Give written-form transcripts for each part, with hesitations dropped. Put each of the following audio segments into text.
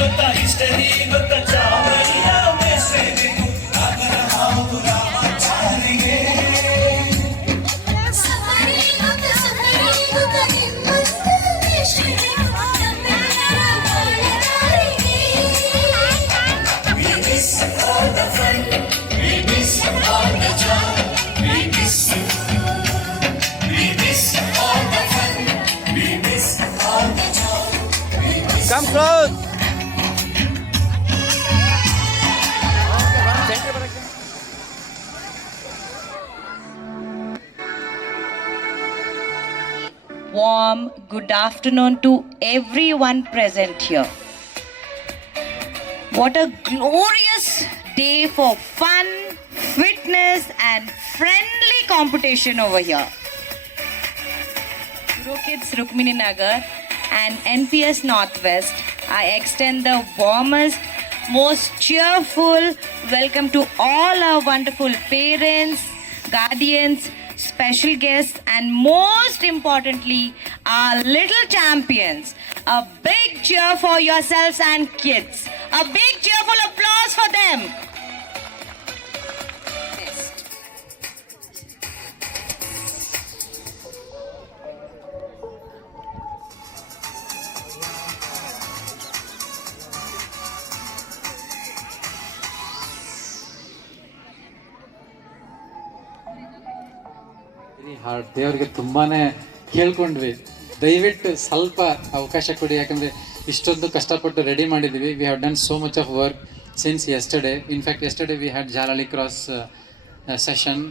ಗೊತ್ತಾ ಹಿಸ್ಟರಿ ಗೊತ್ತಾ ಚಾಮಯ್ಯ ಮೇಸ್ಟ್ರಿಗೆ ಅದರ ಹಾವು ರಾಮಾಚಾರಿಗೆ We miss all the fun, we miss all the joy, we miss all the fun, we miss all the joy, we miss. Come close. Warm good afternoon to everyone present here. What a glorious day for fun, fitness and friendly competition over here. Guru Kids Rukmini Nagar and NPS Northwest, I extend the warmest, most cheerful welcome to all our wonderful parents, guardians, special guests and most importantly our little champions. A big cheer for yourselves and kids. A big cheerful applause for them. Very hard. ದೇವರಿಗೆ ತುಂಬಾನೇ ಕೇಳ್ಕೊಂಡ್ವಿ, ದಯವಿಟ್ಟು ಸ್ವಲ್ಪ ಅವಕಾಶ ಕೊಡಿ. ಯಾಕಂದರೆ ಇಷ್ಟೊಂದು ಕಷ್ಟಪಟ್ಟು ready ಮಾಡಿದ್ದೀವಿ. We have done so much of work since yesterday. In fact yesterday we had Jalahalli cross session.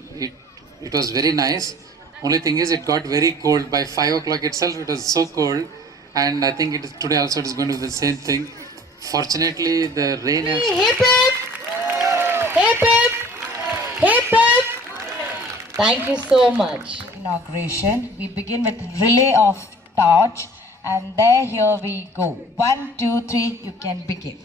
It was very nice. Only thing is it got very cold. By 5 o'clock itself it was so cold, and I think today also it is going to be the same thing. Fortunately the rain has... Hip hip! Hip hip! Hip hip! Thank you so much. Inauguration. We begin with relay of torch, and here we go. 1, 2, 3. You can begin.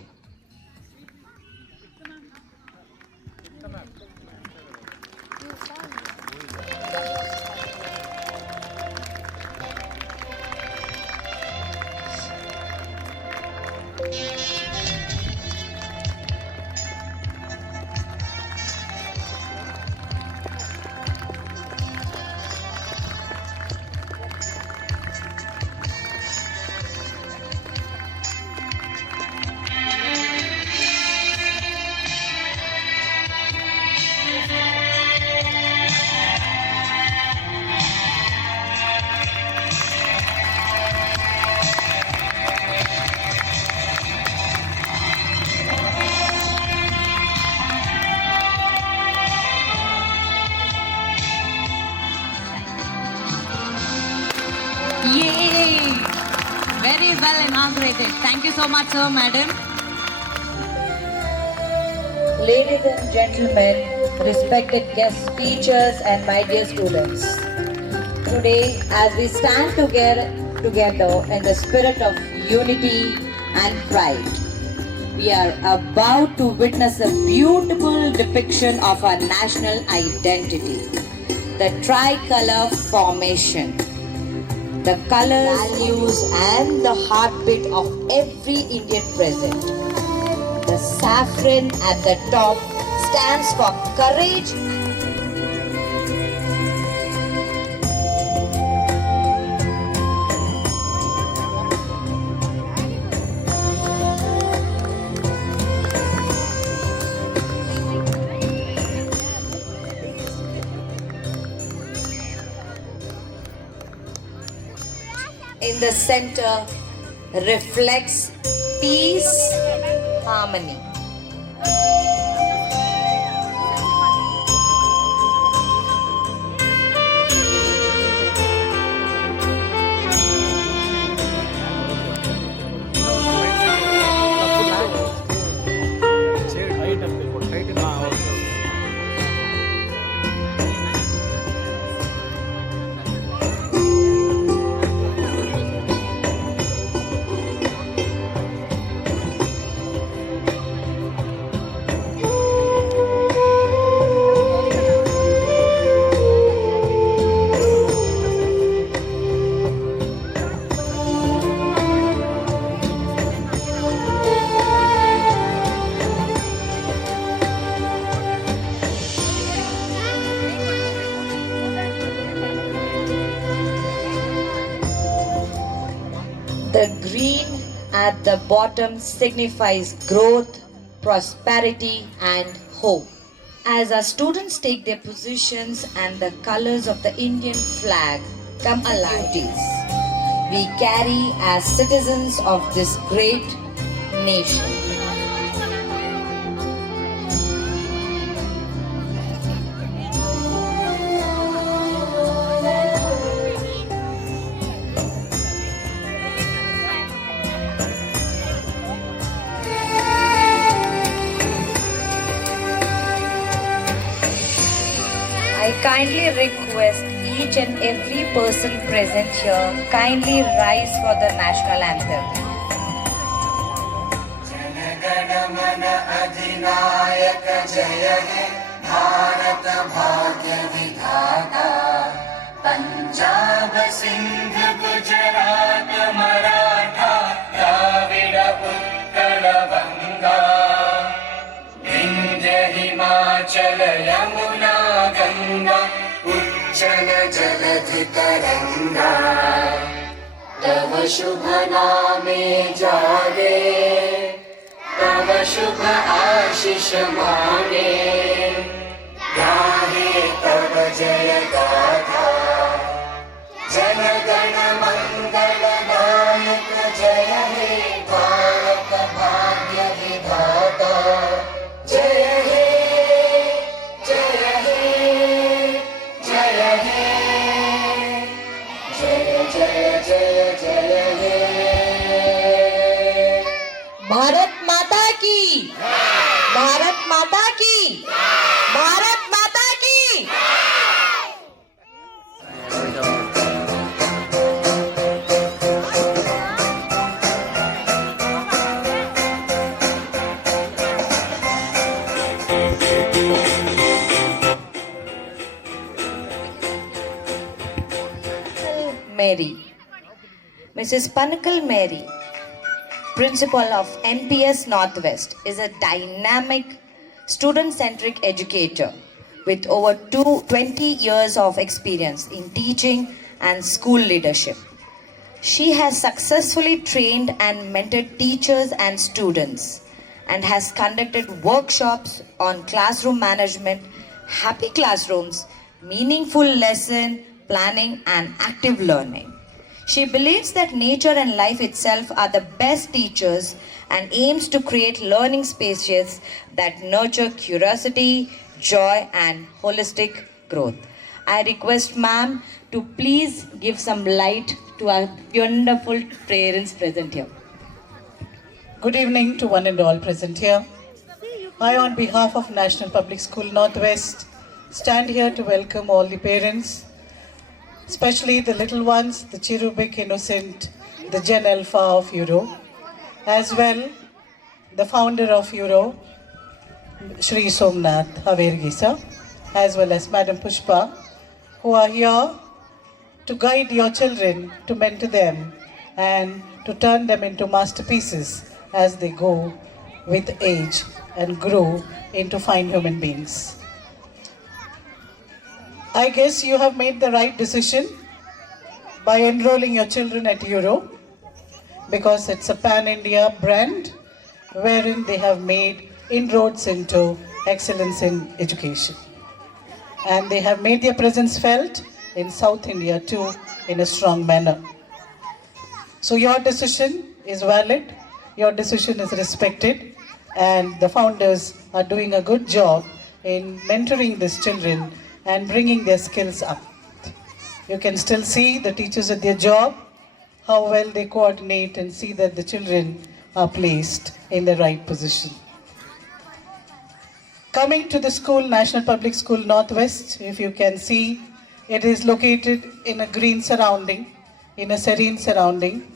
Yay! Very well inaugurated. Thank you so much, sir, madam. Ladies and gentlemen, respected guest teachers and my dear students. Today, as we stand together in the spirit of unity and pride, we are about to witness a beautiful depiction of our national identity, the tricolor formation. The colors, values and the heartbeat of every Indian present. The saffron at the top stands for courage. In the center reflects peace, harmony. green at the bottom signifies growth, prosperity, and hope. As our students take their positions and the colors of the Indian flag come alive, we carry as citizens of this great nation. I kindly request each and every person present here kindly rise for the national anthem. जनगणमन अधिनायक जय हे भारत भाग्य विधाता पंजाब सिंध गुजरात मराठा द्राविड उत्कल बंगा विंध्य हिमाचल यमुना गंगा उच्चल जलधि तरंगा तव शुभ नामे जागे तव शुभ आशीष मांगे गाहे तव जय गाथा जन गण मंगल नायक जय हे भारत भाग्य विधाता जय हे जय हे जय हे जय जय जय जय हे भारत माता की, भारत माता की, भारत माता की। Mary, Mrs. Panakal Mary, Principal of NPS Northwest, is a dynamic, student-centric educator with over 20 years of experience in teaching and school leadership. She has successfully trained and mentored teachers and students and has conducted workshops on classroom management, happy classrooms, meaningful lesson planning, and active learning. She believes that nature and life itself are the best teachers and aims to create learning spaces that nurture curiosity, joy, and holistic growth. I request ma'am to please give some light to our wonderful parents present here. Good evening to one and all present here. I, on behalf of National Public School Northwest, stand here to welcome all the parents, especially the little ones, the cherubic innocent, the Gen Alpha of Euro, as well the founder of Euro, Shri Somnath Havergisa, as well as Madam Pushpa, who are here to guide your children, to mentor them, and to turn them into masterpieces as they go with age and grow into fine human beings. I guess you have made the right decision by enrolling your children at Euro, because it's a pan-India brand wherein they have made inroads into excellence in education. And they have made their presence felt in South India too in a strong manner. So your decision is valid, your decision is respected, and the founders are doing a good job in mentoring these children and bringing their skills up. You can still see the teachers at their job, how well they coordinate and see that the children are placed in the right position. Coming to the school, National Public School Northwest, if you can see, it is located in a green surrounding, in a serene surrounding,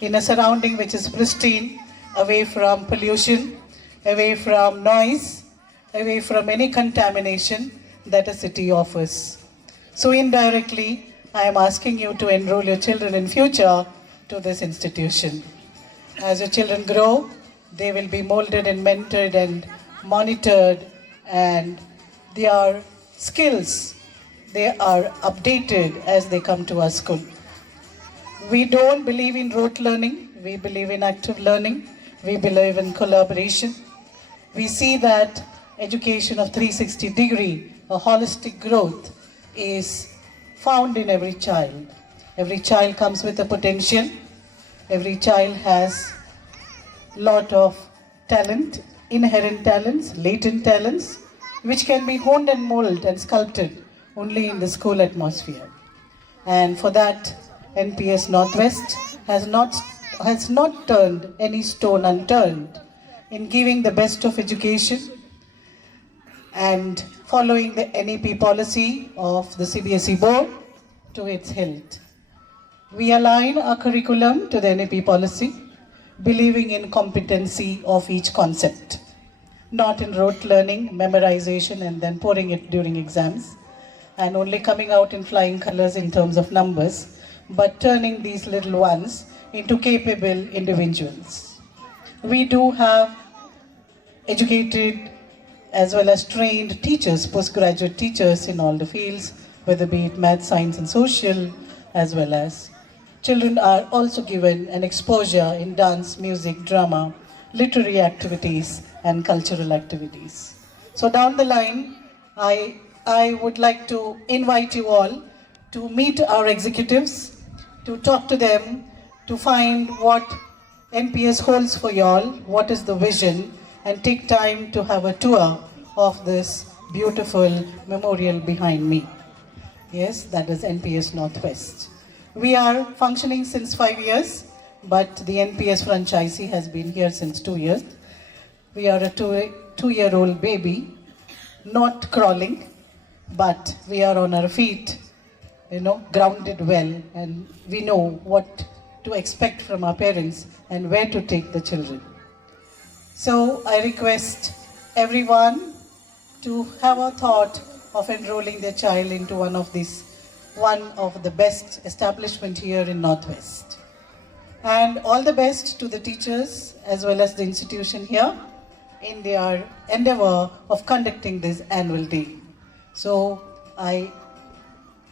in a surrounding which is pristine, away from pollution, away from noise, away from any contamination that a city offers. So indirectly, I am asking you to enroll your children in future to this institution. As your children grow, they will be molded and mentored and monitored, and their skills, they are updated as they come to our school. We don't believe in rote learning. we believe in active learning, we believe in collaboration. We see that education of 360 degree, a holistic growth is found in every child. Every child comes with a potential. Every child has lot of talent, inherent talents, latent talents, which can be honed and molded and sculpted only in the school atmosphere. And for that, NPS Northwest has not turned any stone unturned in giving the best of education and following the NEP policy of the CBSE board to its hilt. We align our curriculum to the NEP policy, believing in competency of each concept, not in rote learning, memorization, and then pouring it during exams, and only coming out in flying colors in terms of numbers, but turning these little ones into capable individuals. We do have educated as well as trained teachers, postgraduate teachers in all the fields, whether be it math, science, and social, as well as children are also given an exposure in dance, music, drama, literary activities, and cultural activities. So down the line, I would like to invite you all to meet our executives, to talk to them, to find what NPS holds for you all, what is the vision, and take time to have a tour of this beautiful memorial behind me. Yes, that is NPS Northwest. We are functioning since 5 years, but the NPS franchisee has been here since 2 years. We are a two-year-old baby, not crawling, but we are on our feet, grounded well, and we know what to expect from our parents and where to take the children. So I request everyone to have a thought of enrolling their child into one of the best establishment here in Northwest. And all the best to the teachers as well as the institution here in their endeavor of conducting this annual day. So I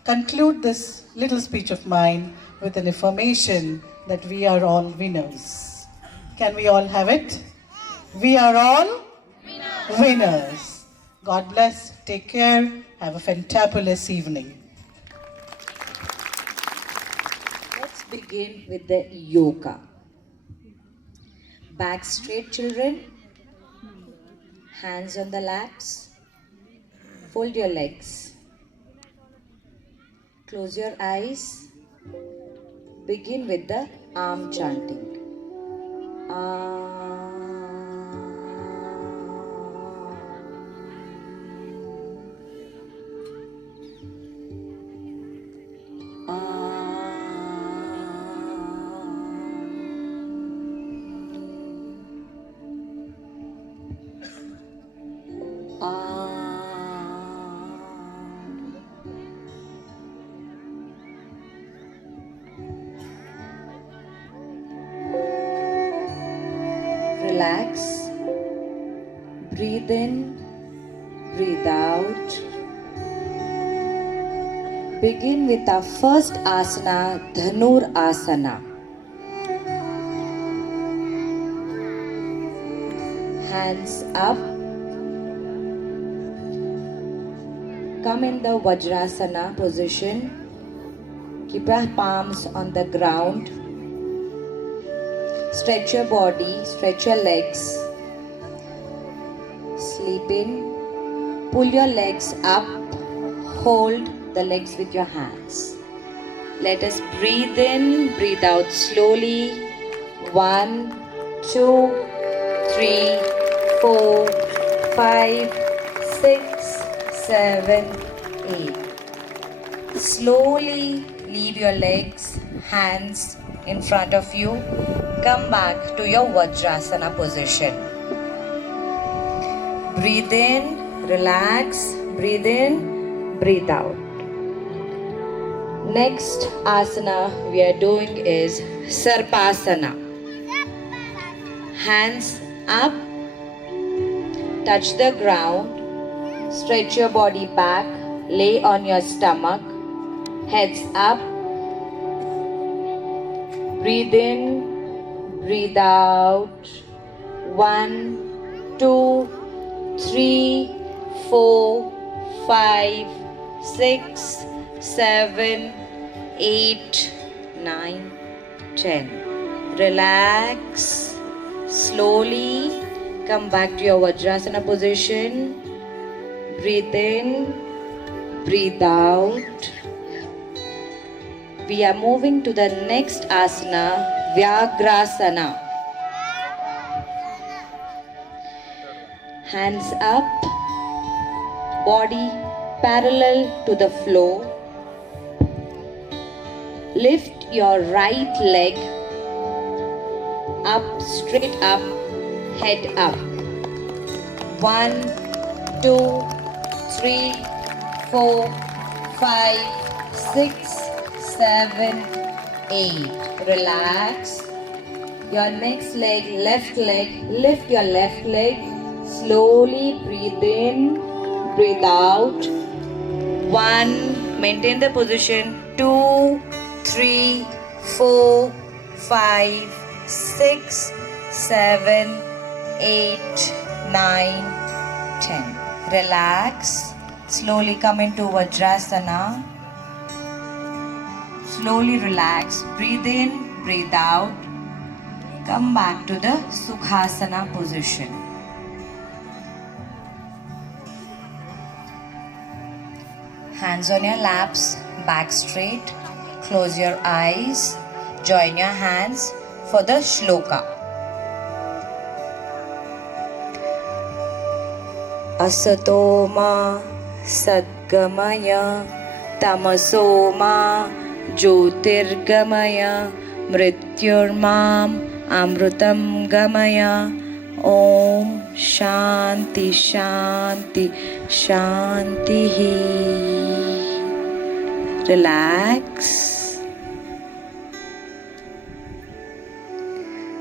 conclude this little speech of mine with an affirmation that we are all winners. Can we all have it? We are all winners. God bless, take care, have a fantabulous evening. Let's begin with the yoga. Back straight, children. Hands on the laps. Fold your legs. Close your eyes. Begin with the arm chanting. Relax. Breathe in, breathe out. Begin with our first asana, Dhanur Asana. Hands up. Come in the Vajrasana position. Keep your palms on the ground. Stretch your body, stretch your legs. Sleep in. Pull your legs up. Hold the legs with your hands. Let us breathe in, breathe out slowly. 1, 2, 3, 4, 5, 6, 7, 8. Slowly leave your legs, hands in front of you. Come back to your Vajrasana position. Breathe in, relax, breathe in, breathe out. Next asana we are doing is Sarpasana. Hands up, touch the ground, stretch your body back, lay on your stomach, heads up, breathe in, breathe out. 1, 2, 3, 4, 5, 6, 7, 8, 9, 10. Relax. Slowly come back to your Vajrasana position. Breathe in, breathe out. We are moving to the next asana, Vyagrasana. Hands up, body parallel to the floor. Lift your right leg up, straight up, head up. 1, 2, 3, 4, 5, 6, 7, 8. Relax. Your next leg, left leg, lift your left leg. Slowly breathe in, breathe out. 1, maintain the position. 2, 3, 4, 5, 6, 7, 8, 9, 10. Relax. Slowly come into Vajrasana. Slowly relax. Breathe in, breathe out. Come back to the Sukhasana position. Hands on your laps, back straight. Close your eyes. Join your hands for the shloka. Asatoma sadgamaya tamasoma jyotirgamaya mrityurmam amrutam gamaya. Om Shanti Shanti Shanti. Relax.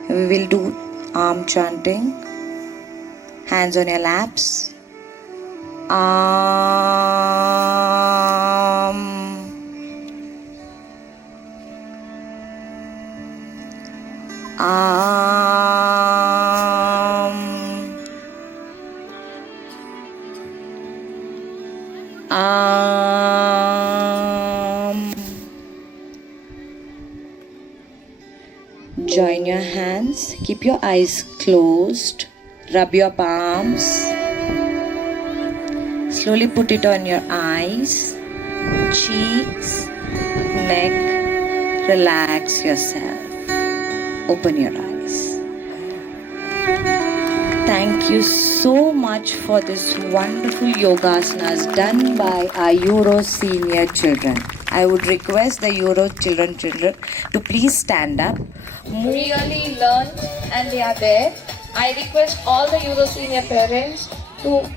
We will do arm chanting. Hands on your laps. Join your hands. Keep your eyes closed. Rub your palms. Slowly put it on your eyes, cheeks, neck. Relax yourself. Open your eyes. Thank you so much for this wonderful yogasanas done by our Euro senior children. I would request the Euro children to please stand up. Really learned and they are there. I request all the Euro senior parents to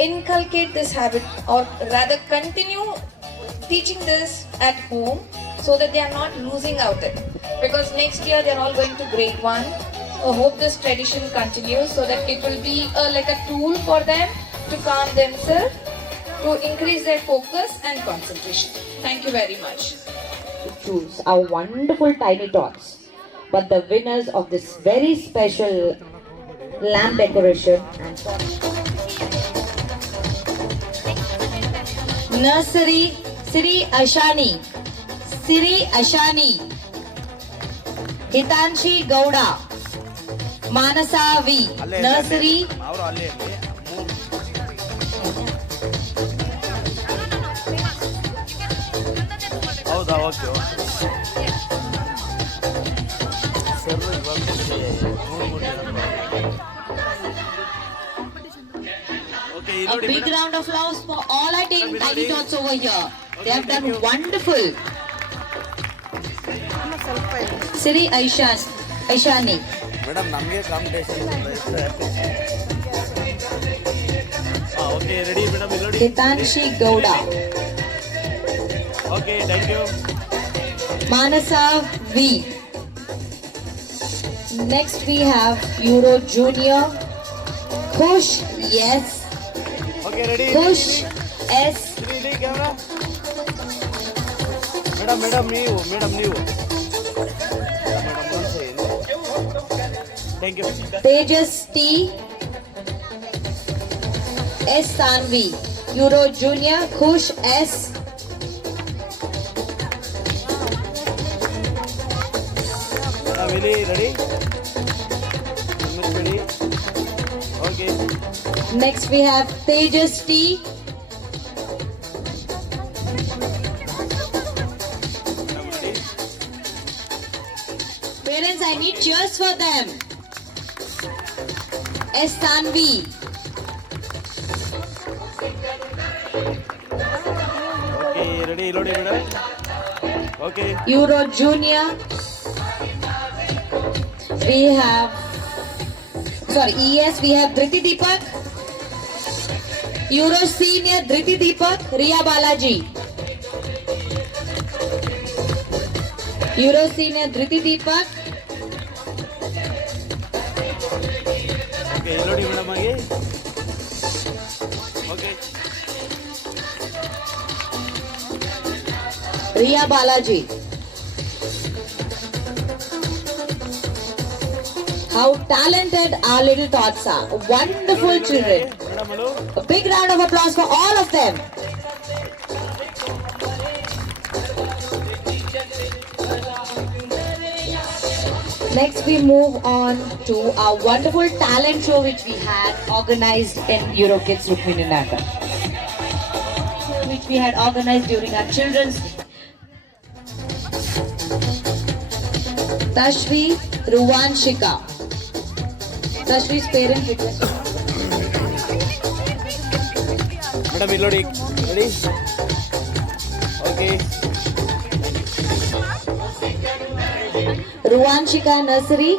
inculcate this habit, or rather continue teaching this at home so that they are not losing out it. Because next year they are all going to grade 1. I hope this tradition continues so that it will be like a tool for them to calm themselves, to increase their focus and concentration. Thank you very much. Choose our wonderful tiny tots. But the winners of this very special lamp decoration and Nursery Siri Ashani, Hitanshi Gowda, Manasa V. Nursery A big round of applause for all our tiny tots over here. They have done wonderful. Siri Aishani. Madam, namge competition. Okay, ready, madam. Ready. Hitanshi Gowda. Okay, thank you. Manasa V. Next we have Euro Junior. Khush, yes. Okay, ready. Khush, S. Ready, camera. Madam, ನೀವು. Madam, one second. Thank you. Tejas T. S. Sanvi. Euro Junior. Khush S. Really ready? Ready? Okay. Next we have Tejas T. Parents, I need cheers for them. S. Sanvi. Okay, ready? Ready, madam? Okay. Euro Junior. We have, sorry, ES, we have Dhriti Deepak. Euro Senior Dhriti Deepak, Riya Balaji. Euro Senior Dhriti Deepak. Okay, ready, madam? Again. Okay. Riya Balaji. How talented our little tots are. Wonderful children. Madam, hello. A big round of applause for all of them. Next we move on to our wonderful talent show which we had organized in EuroKids Rukmini Nagar. Which we had organized during our Children's Day. Tashvi Ruwanshika. Tashvi's parent request. Madam, ready? Ready? Okay. Ruwanshika Nursery.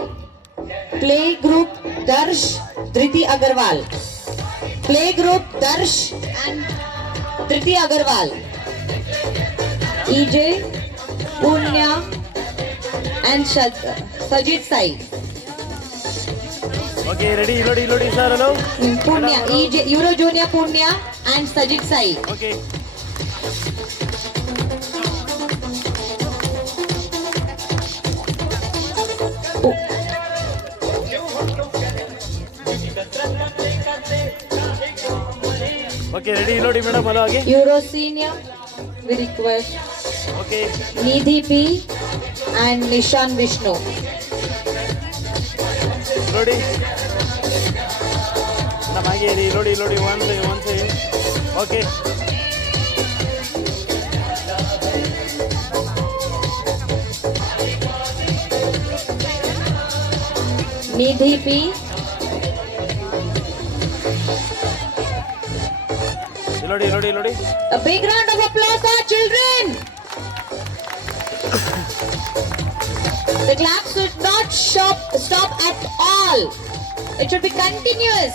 Play Group Darsh Dhriti Agarwal. Play Group Darsh and Dhriti Agarwal. EJ Punya and Sajid Sai. Okay, ready? Ready, ready, sir, hello. Punya, EJ Euro Junior Punya and Sajid Sai. Okay. Okay, ready, ready, madam, hello, again. Euro Senior, we request Okay. Nidhi P and Nishan Vishnu. Ready? Madam, again, ready, ready, one second. Okay. Nidhi P. Ready, ready, ready. A big round of applause for our children. The clap should not stop at all. It should be continuous.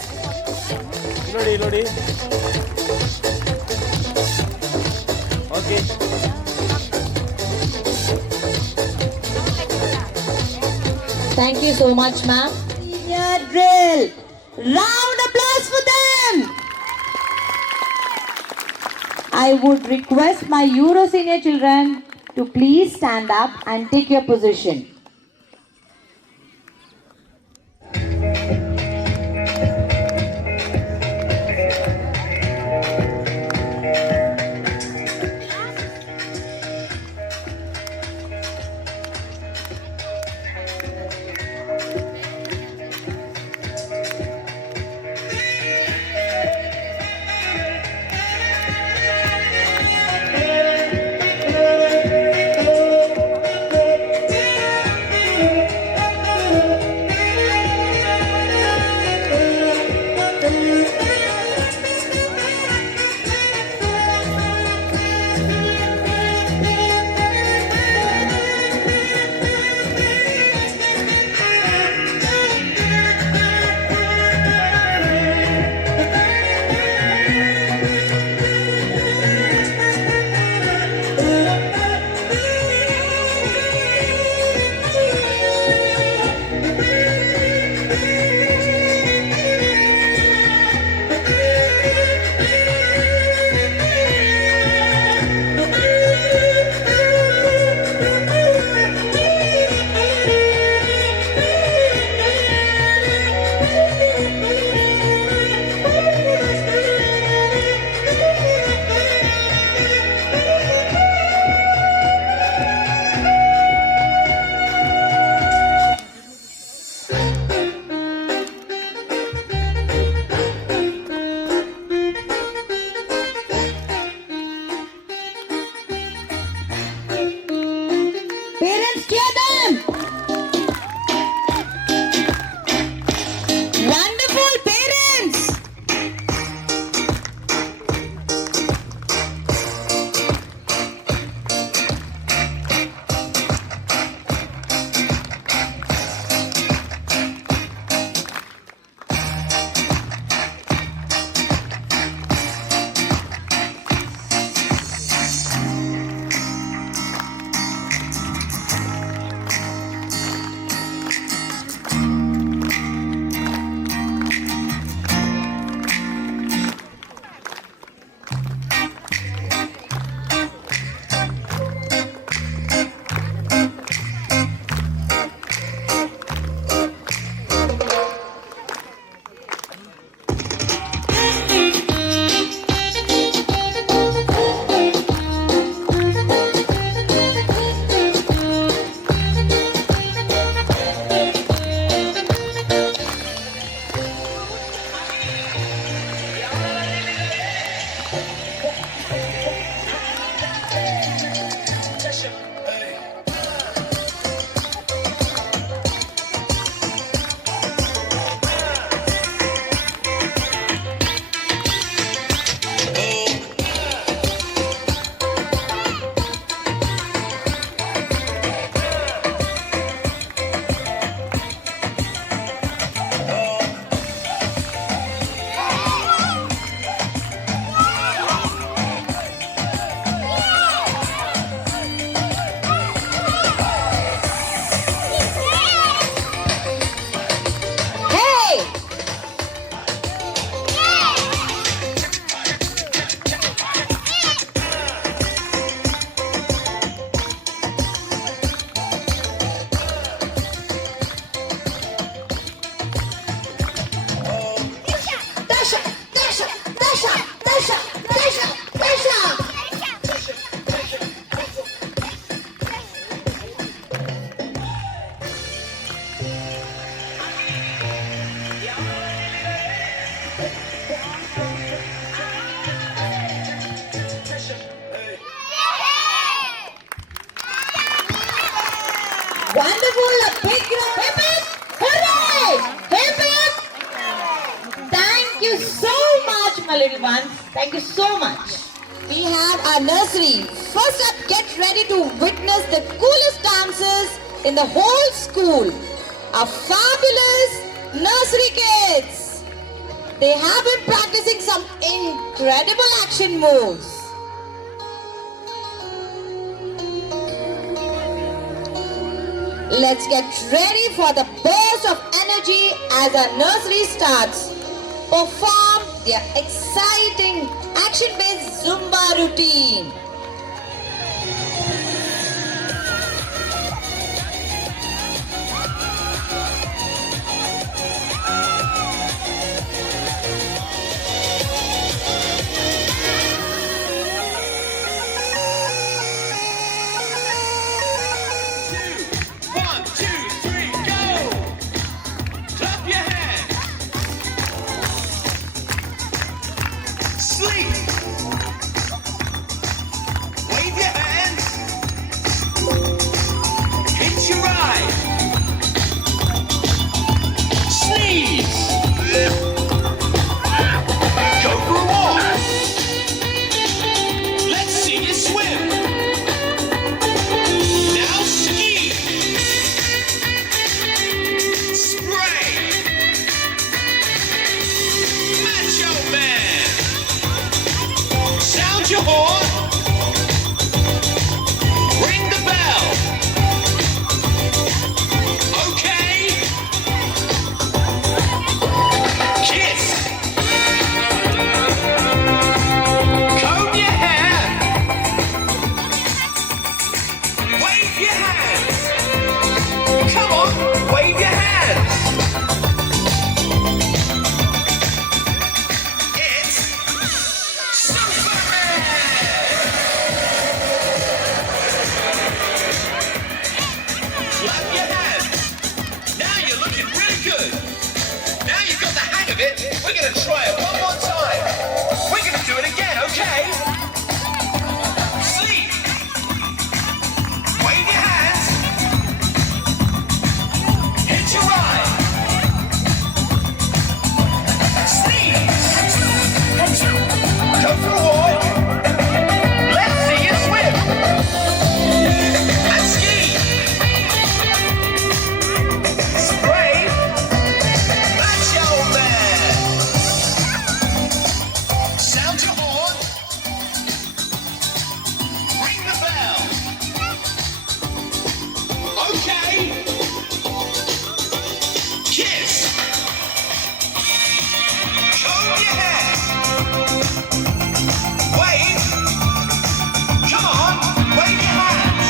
Ready, ready. Okay. Thank you so much, ma'am. Senior drill. Round applause for them. I would request my Euro Senior children to please stand up and take your position. little ones. Thank you so much. We have our nursery. First up, get ready to witness the coolest dances in the whole school. Our fabulous nursery kids. They have been practicing some incredible action moves. Let's get ready for the burst of energy as our nursery starts. Perform their exciting action-based Zumba routine. One, two, three, go! Clap your hands. Sleep. Wave your hands. Hit your eye. Sneeze. Go for a walk. Let's see you swim. Now ski. Spray. Macho Man. Sound your horn. Ring the bell. Okay. Kiss. Comb your hair. Wave your hands. Come on, wave your hands. It's Superman. Clap your hands. Now you're looking really good. Now you've got the hang of it. We're going to try it one more time. We're going to do it again, okay? Sleep. Wave your hands. Hit your eye. Sneeze. Go for a walk. Let's see you swim. And ski. Spray. Macho Man. Sound your horn. Ring the bell. Okay. Kiss. Comb your hair. Wave. Come on, wave your hands.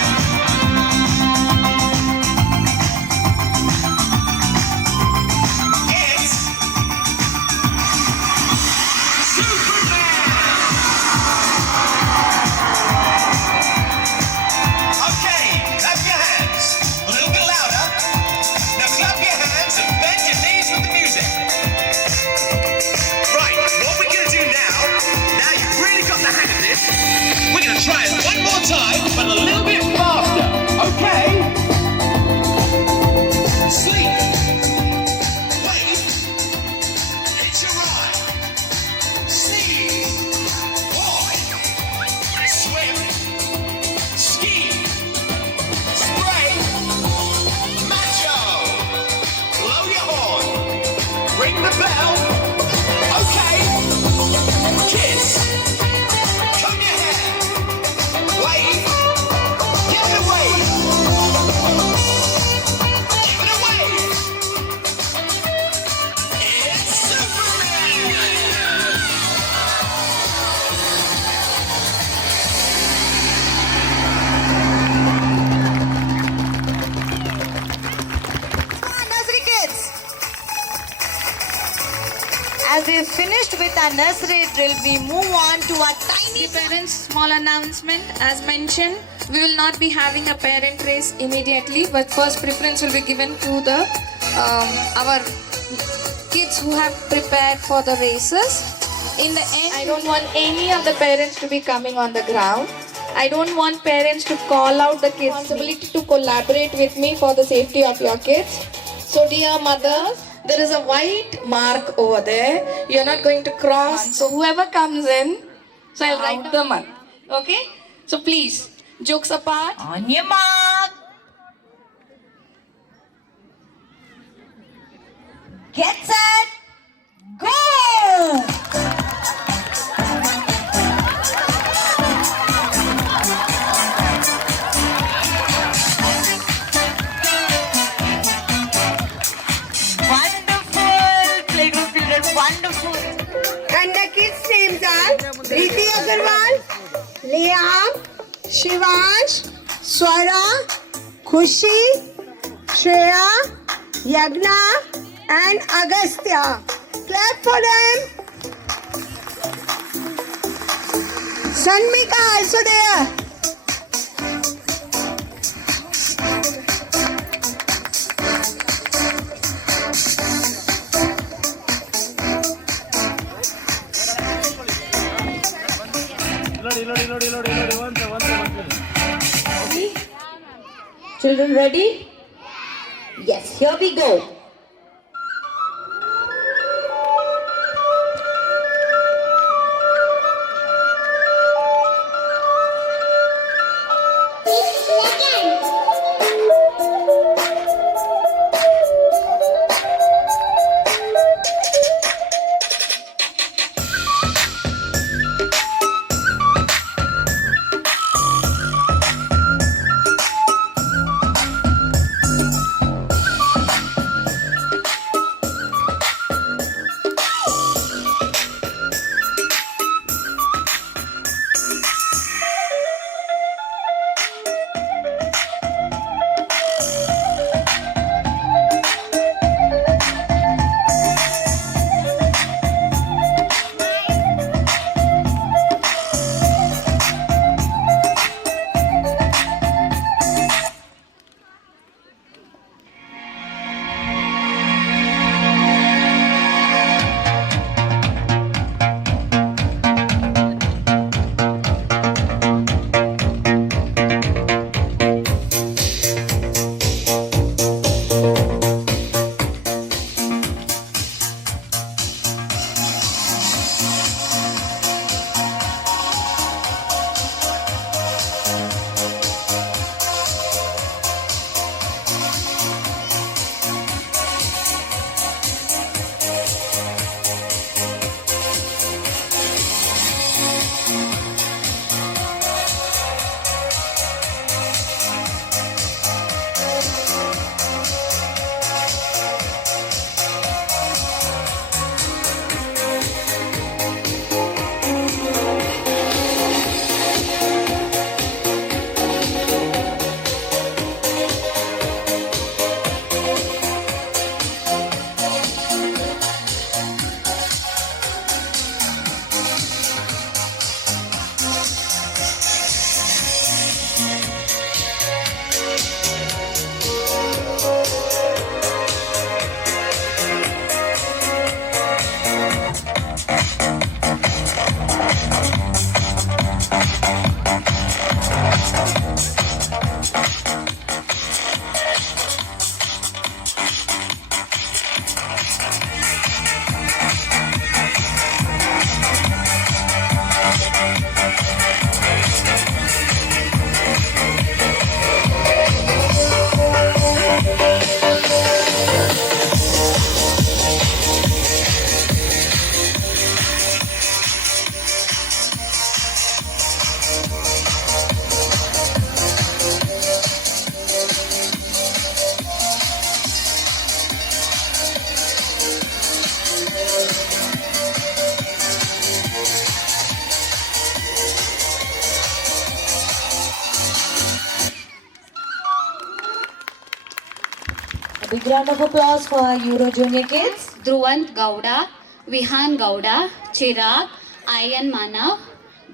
It's Superman. Okay, clap your hands. A little bit louder. Now clap your hands and bend your knees with the music. Right, what we're going to do now you've really got the hang of this, we're going to try it one more time, but a little bit faster. Okay? Sleep. Wave. Hit your eye. Sneeze. Walk. Swim. Ski. Spray. Macho. Blow your horn. Ring the bell. Okay. Kiss. Comb your hair. Wave. Give it a wave. Give it a wave. It's Superman. Come on, nursery kids. As we finished with our nursery drill, we move on to our tiny The parents, small announcement. As mentioned, we will not be having a parent race immediately, but first preference will be given to the our kids who have prepared for the races. In the end, I don't want any of the parents to be coming on the ground. I don't want parents to call out the kids' responsibility to collaborate with me for the safety of your kids. So dear mothers, there is a white mark over there. You're not going to cross. So whoever comes in, so I'll write the month. Okay? So please, jokes apart. On your mark. Get set. Go. Playgroup children, wonderful. And the kids' names are Riti Agarwal, Liam, Shivansh, Swara, Khushi, Shreya, Yagna, and Agastya. Clap for them. Sanmika also there. Children ready? Yes, here we go. Big round of applause for our Euro Junior kids. Dhruvant Gowda, Vihan Gowda, Chirag, Ayan Manav,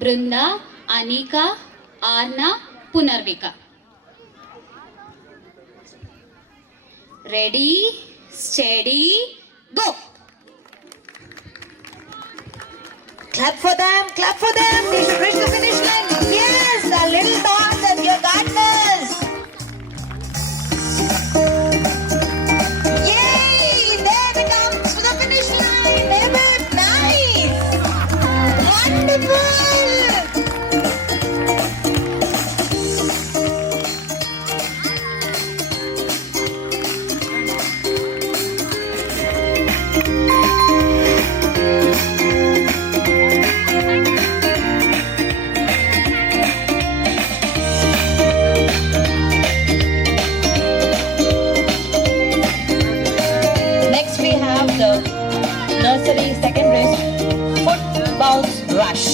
Brinda, Anika, Arna, Punarvika. Ready, steady, go! Clap for them, clap for them. They should reach the finish line. Yes, our little dogs and your gardeners. Yay! There we Next we have the nursery second race foot bounce rush.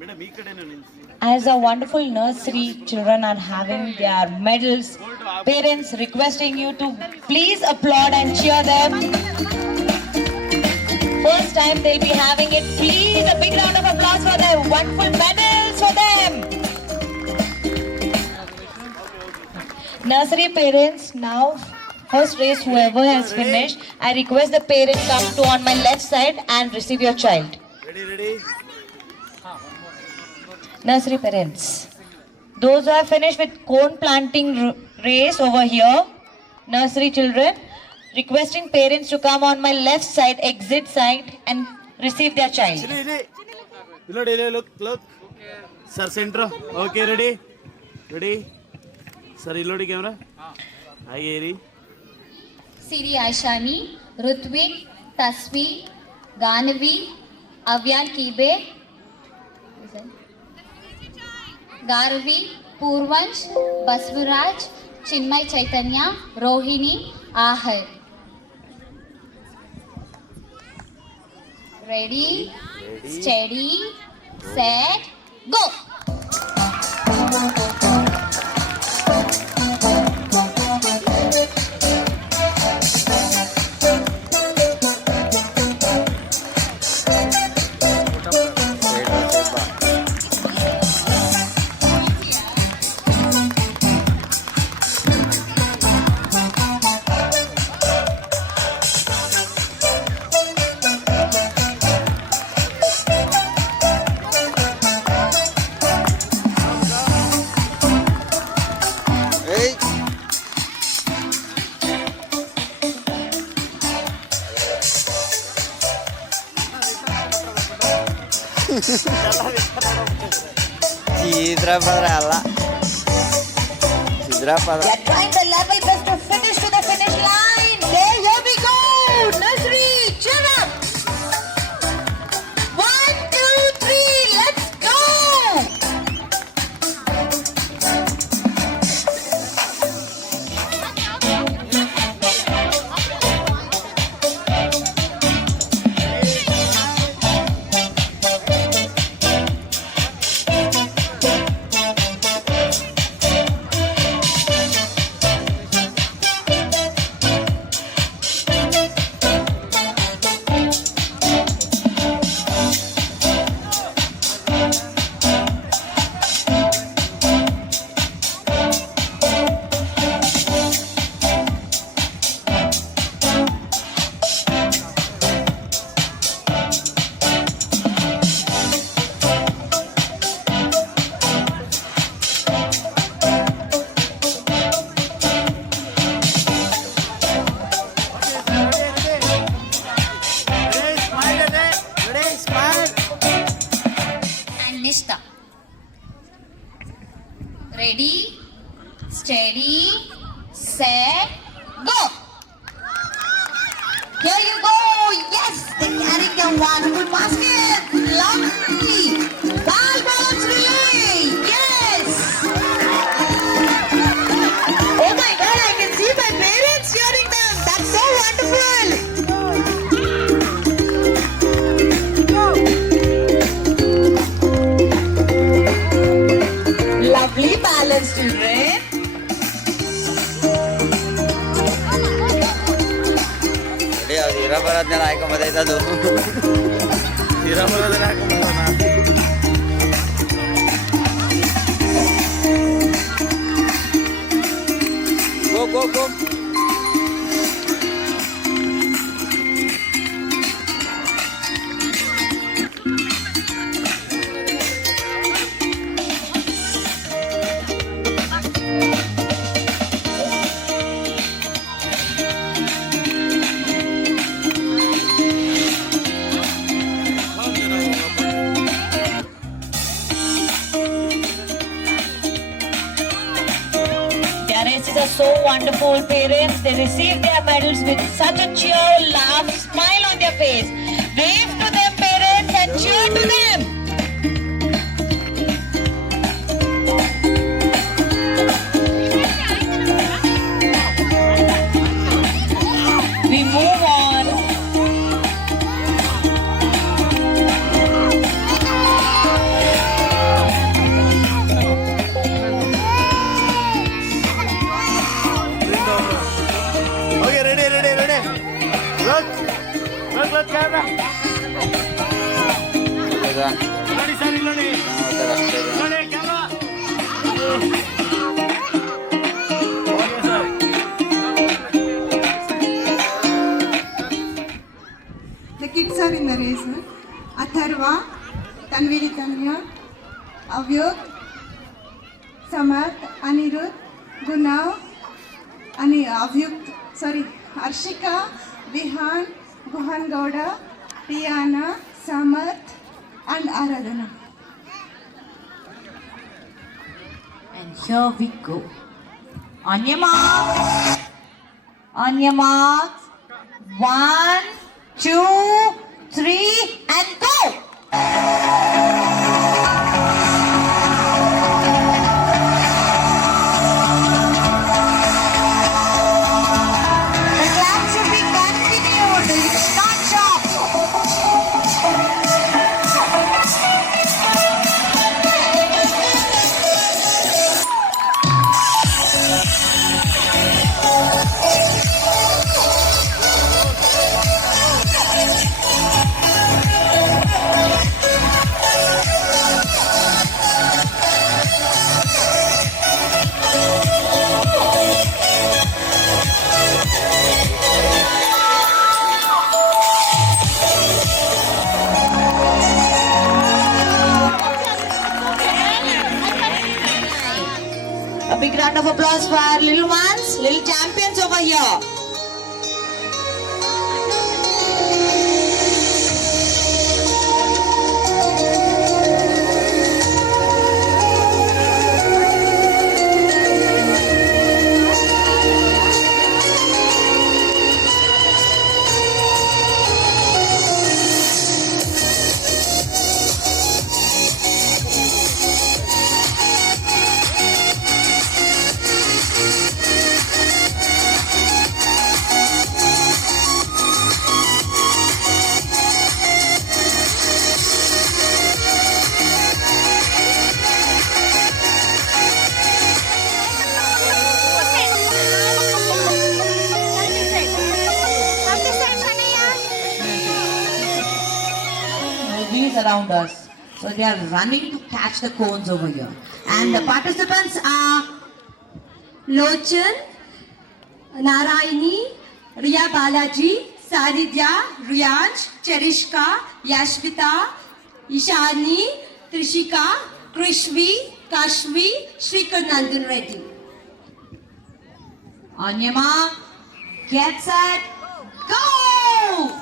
Madam ಈ ಕಡೆನೂ ನಿಲ್ಸಿ. As the wonderful nursery children are having their medals, parents requesting you to please applaud and cheer them. First time they'll be having it. Please a big round of applause for their wonderful medals for them. Nursery parents, now first race whoever has finished, I request the parent come to on my left side and receive your child. Ready? Nursery parents, those who have finished with cone planting race over here, nursery children, requesting parents to come on my left side, exit side, and receive their child. ಇಲ್ಲಿ look sir centre okay ready sir ಇಲ್ಲಿ ನೋಡಿ camera ಹಾಗೆ ಇರಿ. Siri Aishani, Rutvik, Tasvi, Ganavi, Avyan Kibe, Garvi, Purvansh, Basvaraj, Chinmay Chaitanya, Rohini, Ahar. Ready, steady, set, go! They are trying the level best to finish to the finish line. Here we go. Nursery, cheer up. 1, 2, 3, let's go. Nishta. Ready, steady, set, go! Here you go! Yes! They're carrying their wonderful basket! Lovely! Ball bounce relay! Yes! Oh my god, I can see my parents cheering them! That's so wonderful! Lovely balance, children. ತೀರಾ ಬರೋದನ್ನ ಹಾಕೊಂಬರೋಣ. go. wonderful parents. They receive their medals with such a cheer, laugh, smile on their face. Wave to them, parents, and cheer to them. We move on. Okay, ready. Look, camera. Ready, sir, ready. Ready, camera. Okay, sir. The kids are in the race. Atharva, Tanviri Tanya, Avyog, Samarth, Anirudh, Gunav, Arshika, Vihan, Guhan Gowda, Tiana, Samarth, and Aradhana. And here we go. On your marks. On your marks. 1, 2, 3, and go! The clap should be continued. It's not stopped. A big round of applause for our little ones, little champions over here. Around us. So they are running to catch the cones over here. And the participants are Lochan, Narayani, Riya Balaji, Saridhya, Riyansh, Cherishka, Yashvita, Ishani, Trishika, Krishvi, Kashvi, Shrikar Nandan Reddy. on your mark, get set, go!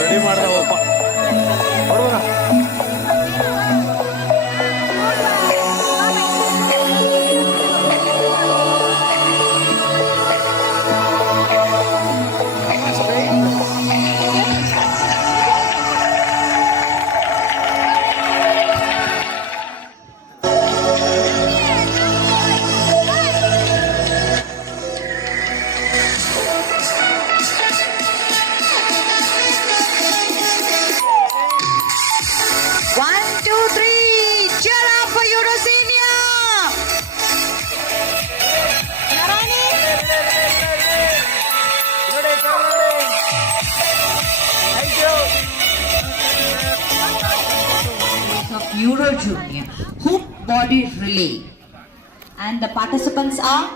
Ready ಮಾಡ್ದವಪ್ಪ ಹೊಡ್ಬೋಣ Euro Junior Hoop Body Relay. And the participants are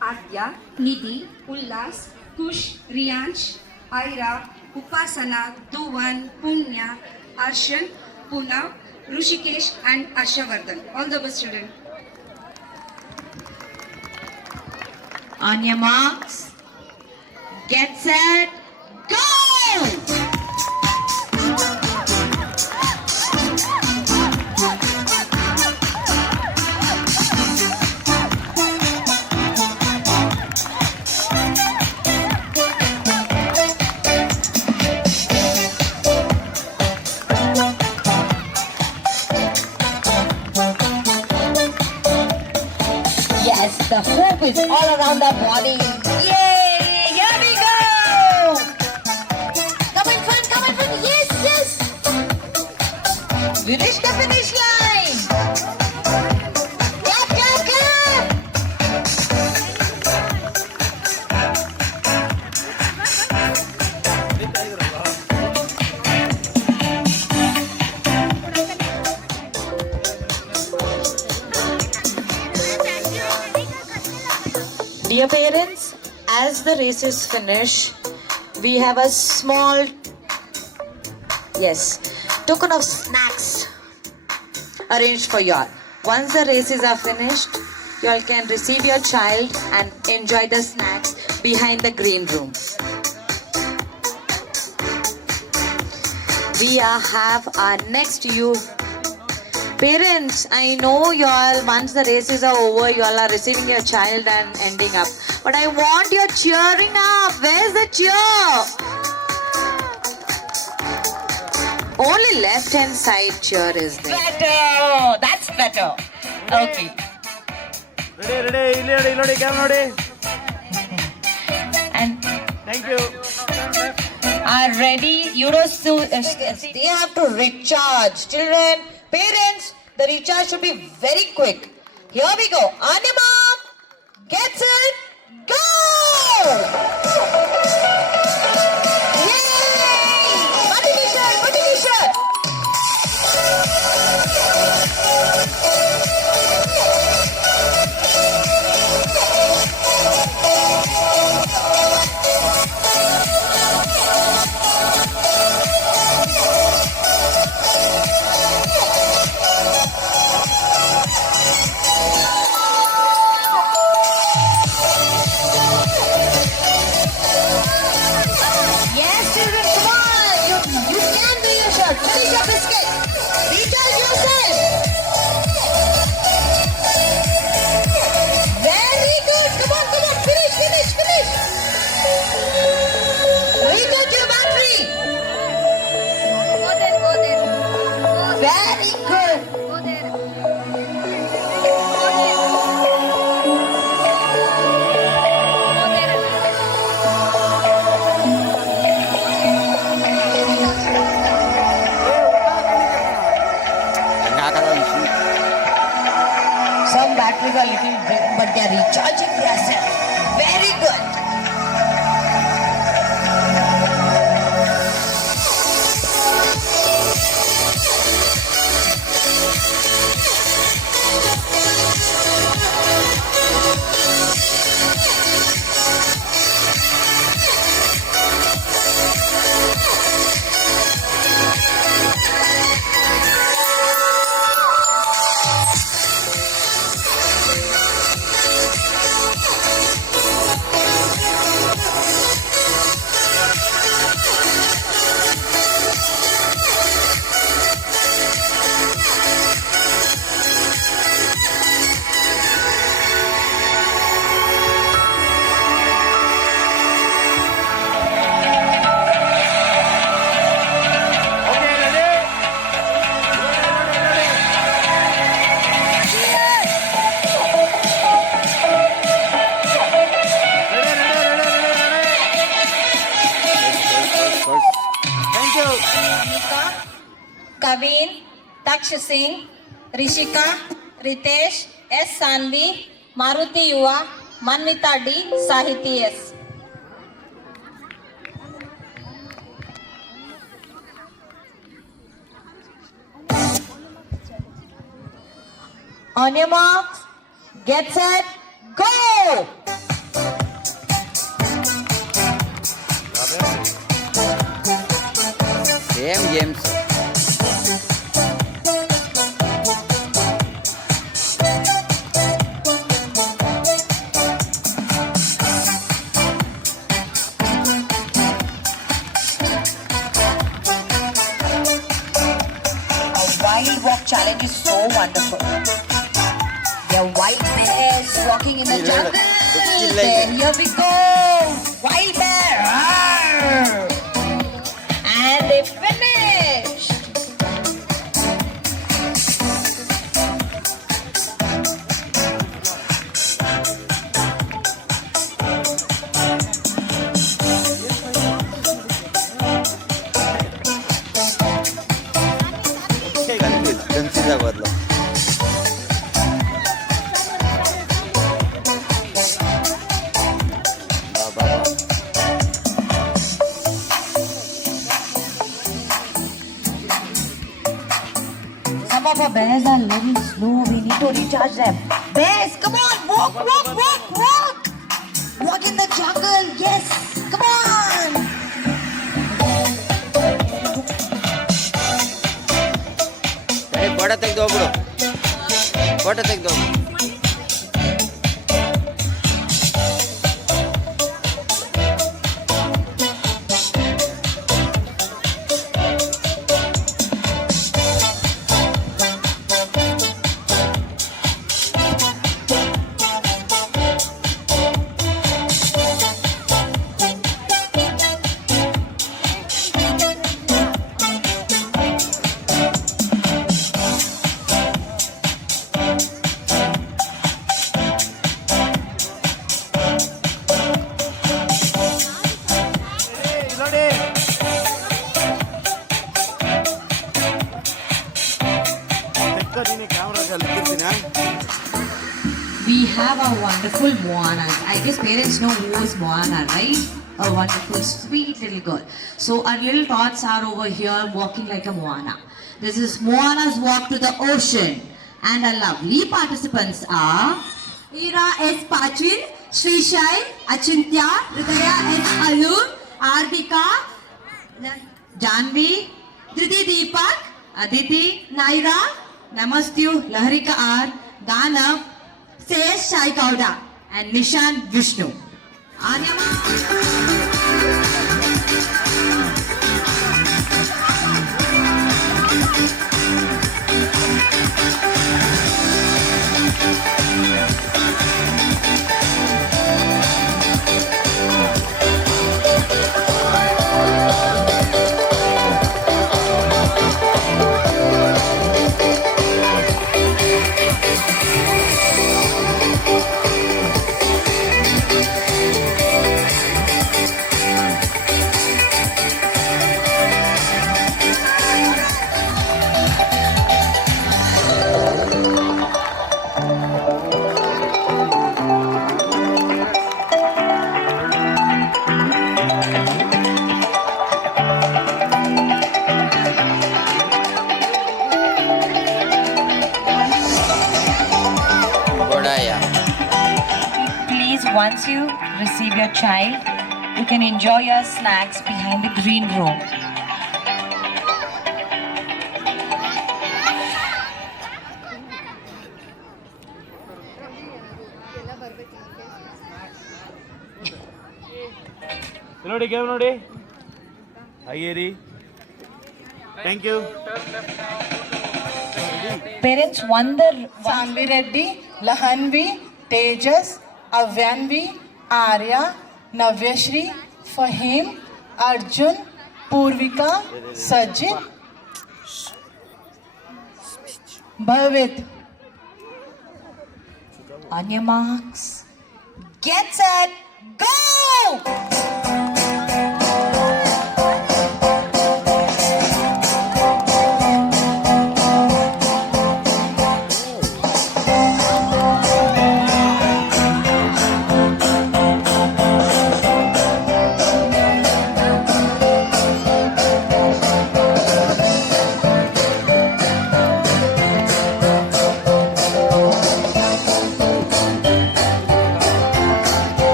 Adya, Nidhi, Ullas, Kush, Riyansh, Aira, Upasana, Duvan, Punya, Arshan, Puna, Rushikesh and Ashavardhan. All the best, students. on your marks. Get set, go! Yes, the hoop is all around the body. Yay! Here we go! Come in front, yes, yes! We reached the finish line! Clap, clap, clap! Dear parents, as the races finish, we have a small, token of snacks arranged for you all. Once the races are finished, you all can receive your child and enjoy the snacks behind the green room. We have our next youth. Parents, I know you all, once the races are over, you all are receiving your child and ending up. But I want your cheering up. Where's the cheer? Only left hand side cheer is there. Better. That's better. Okay. Ready, ready, camera ready. And Thank you. are ready. They have to recharge. Children, parents, the recharge should be very quick. Here we go. On your mark, get set, go! Yay! Motivation! Yes, children, come on! You can do your shot. Finish your biscuit. Recharge yourself. Very good. Come on. Finish. Recharge your battery. Go there. Very good. Go there. Some batteries are little big, but they are recharging themselves. Very good. Okay, ready? Ready. Thank you. Kavin, Daksh Singh, Rishika, Ritesh, S. Sanvi, Maruti Yuva, Manvita D, Sahiti S. On your marks, get set, go! Same games. Wild walk challenge is so wonderful. They're wild bears walking in the jungle. Then here we go. Wild bear. Arr! And they finished. Confuse ಆಗೋದ್ಲು. ಬಾ. Some of our bears are little slow. We need to recharge them. Bears, come on, walk. Walk in the jungle. Yes, come on. Photo ತೆಗೆದು ಹೋಗ್ಬಿಡು. Photo ತೆಗೆದು ಹೋಗ್ಬಿಡು. We have our wonderful Moana. I guess parents know who is Moana, right? A wonderful, sweet little girl. So our little tots are over here walking like a Moana. This is Moana's walk to the ocean. And our lovely participants are Ira S. Pachil, Srishai, Achintya, Hridaya S. Alur, Ardika, Janvi, Dhriti Deepak, Aditi, Naira, Namastyu, Laharika R, Ganav, Says Shai Kauda, and Nishan Vishnu. Anyama. Once you receive your child, you can enjoy your snacks behind the green room. ನೋಡಿ game ನೋಡಿ. ಅಯ್ಯೇರಿ. Thank you. Parents wonder. Samvi Reddy, Lahanvi, Tejas, Avyanvi, Arya, Navyashri, Fahim, Arjun, Purvika, Sajid, Bhavit. On your marks, get set, go!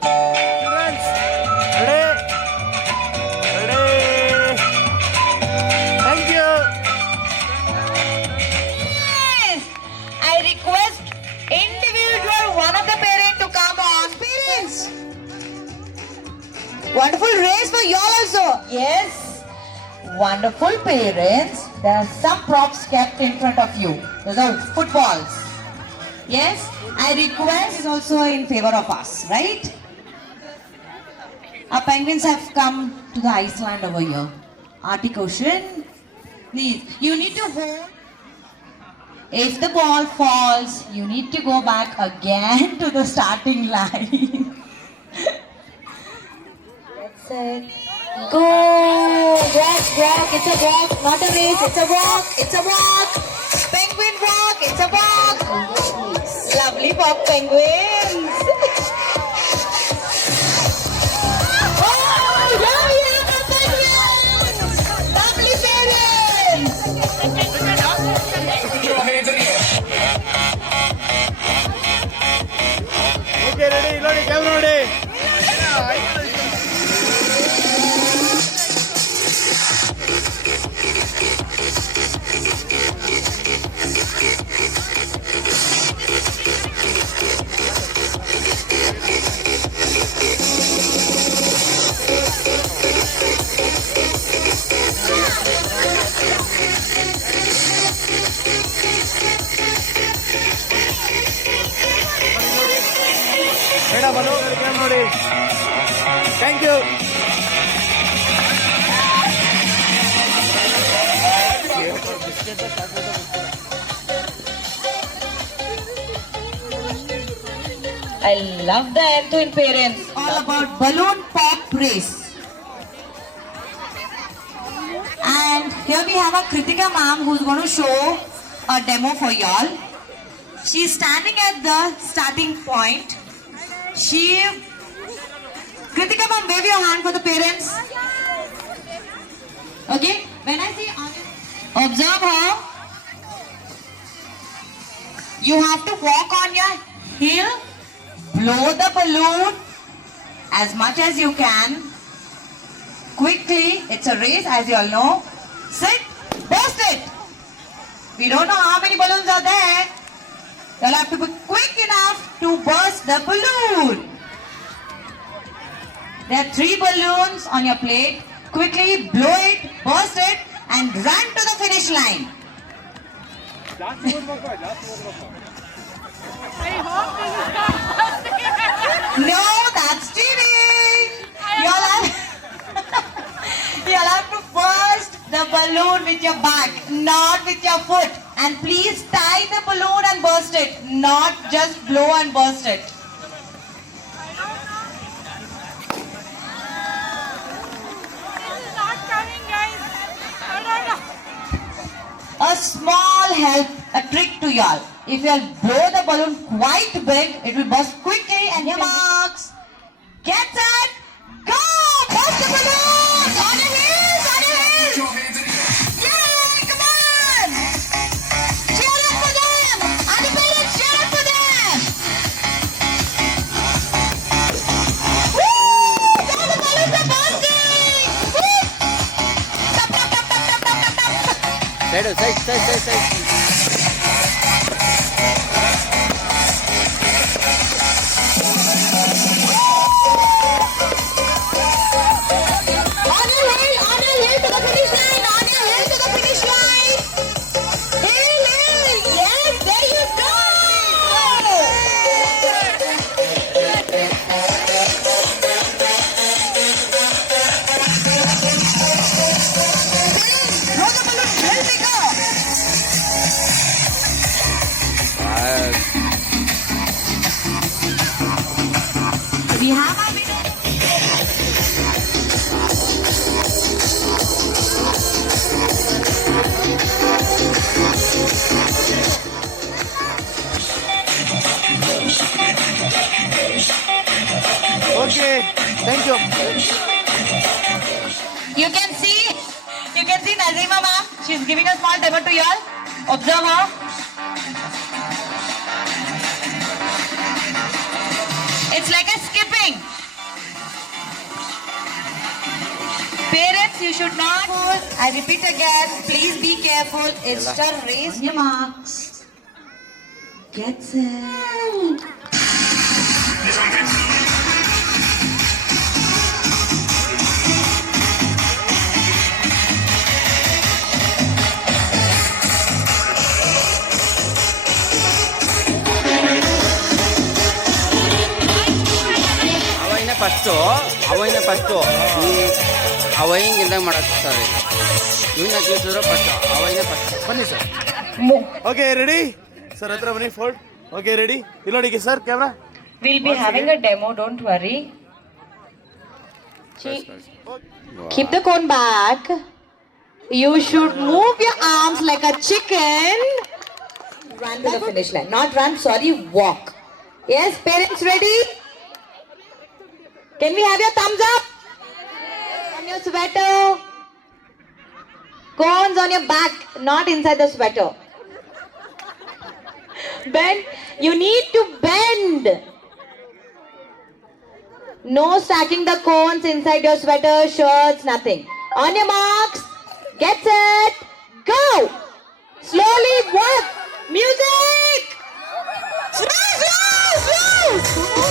Friends, ready? Ready? Thank you. I request individual one of the parent to come on. Parents! Wonderful race for y'all also. Yes. Wonderful parents. There are some props kept in front of you. Those are footballs. Yes. I request is also in favor of us, right? Our penguins have come to the Iceland over here. Arctic Ocean. Please, you need to hold. If the ball falls, you need to go back again to the starting line. That's it. Go! Walk, walk. It's a walk, not a race. It's a walk. It's a walk. Penguin walk. It's a walk. Lovely walk, penguins. Oh, yeah, yeah, penguins. Lovely parents. Put your hands in the air. Okay, ready? Ready? Camera ready? Ready? Balo, camera ready? Thank you. I love the anthem in parents. All about balloon pop race. And here we have a Kritika ma'am who's going to show a demo for y'all. She's standing at the starting point. Kritika ma'am, wave your hand for the parents. Okay? When I say observe her, you have to walk on your heel. Blow the balloon as much as you can. Quickly, it's a race as you all know. Sit, burst it. We don't know how many balloons are there. You'll have to be quick enough to burst the balloon. There are 3 balloons on your plate. Quickly blow it, burst it and run to the finish line. No, that's cheating. You'll have to burst the balloon with your back, not with your foot. And please tie the balloon and burst it, not just blow and burst it. A small help, a trick to y'all. If you'll blow the balloon quite big, it will burst quickly and your marks. Get set, go! Burst the balloon! On your heels, on your heels! Yay, come on! Cheer up for them! And the parents, cheer up for them! Woo! Now the balloons are bursting! Woo! Tap, tap, tap, tap, tap, tap, tap, tap. Side. On your way to the finish line, on your way to the finish line. Hill, yes, there you go. Throw the balloon, let me go. We have a winner. Okay, thank you. You can see Nazima ma'am. She's giving a small demo to y'all. Observe her. It's like a skipping. you should not. I repeat again, please be careful. It's a race. Your marks. Get set. ಅವೈನ first ಅವೈಂಗ್ ಇಲ್ದಂಗೆ ಮಾಡೋದು sir ಇವನ್ನ ತಿಳಿಸಿದ್ರು first ಅವೈನ first ಬನ್ನಿ sir okay ready sir ಹತ್ರ ಬನ್ನಿ ಫೋಲ್ಡ್ ಓಕೆ ರೆಡಿ ಇಲ್ಲಿ ನೋಡಿ sir camera We'll be having a demo, don't worry. Keep the cone back. You should move your arms like a chicken. Run to the finish line. Not run, sorry, walk. Yes, parents ready? Can we have your thumbs up? On your sweater. Cones on your back, not inside the sweater. Bend. You need to bend. No stacking the cones inside your sweater, shirts, nothing. On your marks, get set, go. Slowly work. Music. Slow, slow, slow.